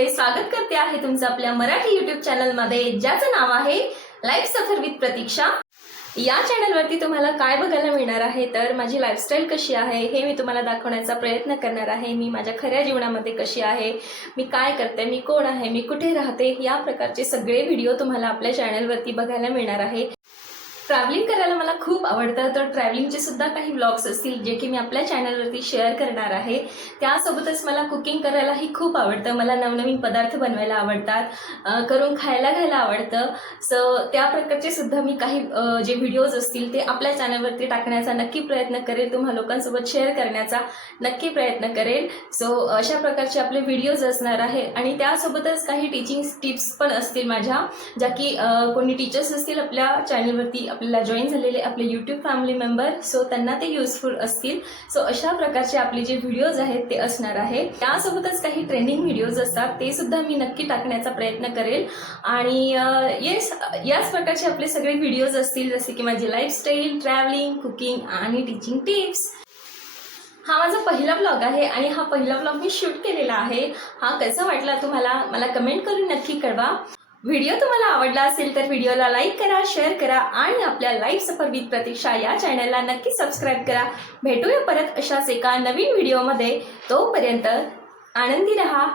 सगळे स्वागत करते आहे तुमचं आपल्या मराठी यूट्यूब चॅनलमध्ये, ज्याचं नाव आहे लाईफ सफर विथ प्रतीक्षा। या चॅनलवरती तुम्हाला काय बघायला मिळणार आहे तर माझी लाईफस्टाईल कशी आहे हे मी तुम्हाला दाखवण्याचा प्रयत्न करणार आहे। मी माझ्या खऱ्या जीवनामध्ये कशी आहे, मी काय करते, मी कोण आहे, मी कुठे राहते, या प्रकारचे सगळे व्हिडिओ तुम्हाला आपल्या चॅनलवरती बघायला मिळणार आहे। ट्रॅव्हलिंग करायला मला खूप आवडतं, तर ट्रॅव्हलिंगचे सुद्धा काही ब्लॉग्स असतील जे की मी आपल्या चॅनलवरती शेअर करणार आहे। त्यासोबतच मला कुकिंग करायलाही खूप आवडतं, मला नवनवीन पदार्थ बनवायला आवडतात, करून खायला घ्यायला आवडतं। सो त्या प्रकारचे सुद्धा मी काही जे व्हिडिओज असतील ते आपल्या चॅनलवरती टाकण्याचा नक्की प्रयत्न करेल, तुम्हा लोकांसोबत शेअर करण्याचा नक्की प्रयत्न करेल। सो अशा प्रकारचे आपले व्हिडिओज असणार आहे आणि त्यासोबतच काही टीचिंग टिप्स पण असतील माझ्या, ज्या की कोणी टीचर्स असतील आपल्या चॅनलवरती आपल्याला जॉईन झालेले आपले यूट्यूब फॅमिली मेंबर, सो त्यांना ते युजफुल असतील। सो अशा प्रकारचे आपले जे व्हिडिओज आहेत ते असणार आहे। त्यासोबतच काही ट्रेंडिंग व्हिडिओज असतात ते सुद्धा मी नक्की टाकण्याचा प्रयत्न करेल आणि याच प्रकारचे आपले सगळे व्हिडिओज असतील, जसे की माझी लाईफस्टाईल, ट्रॅव्हलिंग, कुकिंग आणि टीचिंग टिप्स। हा माझा पहिला ब्लॉग आहे आणि हा पहिला ब्लॉग मी शूट केलेला आहे। हा कसा वाटला तुम्हाला मला कमेंट करून नक्की कळवा। व्हिडिओ तुम्हाला आवडला असेल तर व्हिडिओला लाईक करा, शेअर करा आणि आपल्या लाईफ सफर विथ प्रतीक्षा या चॅनलला नक्की सबस्क्राईब करा। भेटूया परत अशाच एका नवीन व्हिडिओमध्ये, तोपर्यंत आनंदी रहा।